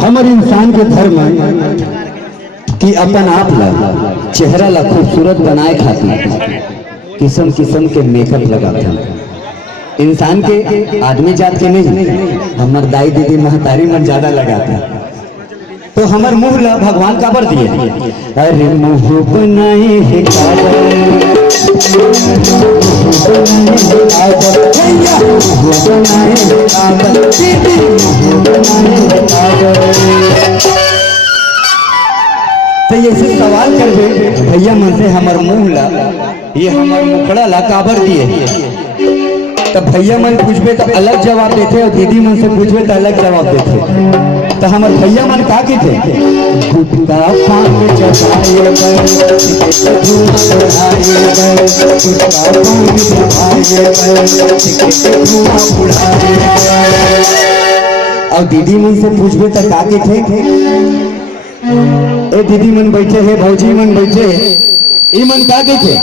हमर इंसान के धर्म कि अपन आप ला चेहरा ला खूबसूरत बनाए खातिर किस्म किस्म के मेकअप लगाते। इंसान के आदमी जात के नहीं, हमर दाई दीदी महतारी मन ज्यादा लगाते। तो हमर मुंह ला भगवान काबर दिए, अरे मुंह बनाए है तो ये सिर्फ सवाल कर दे भैया मन से हमर मुंह ला ये हमर मुखड़ा ला काबर दिए। तो भैया मन पूछबे तो अलग जवाब देते और दीदी मन से पूछबे तो अलग जवाब देते। तो हमर भैया मन का के थे गुटका पान चढ़ाए और दीदी मन से पूछबे तो का के थे ए दीदी मन बैठे है भौजी मन बैठे है ई मन का के थे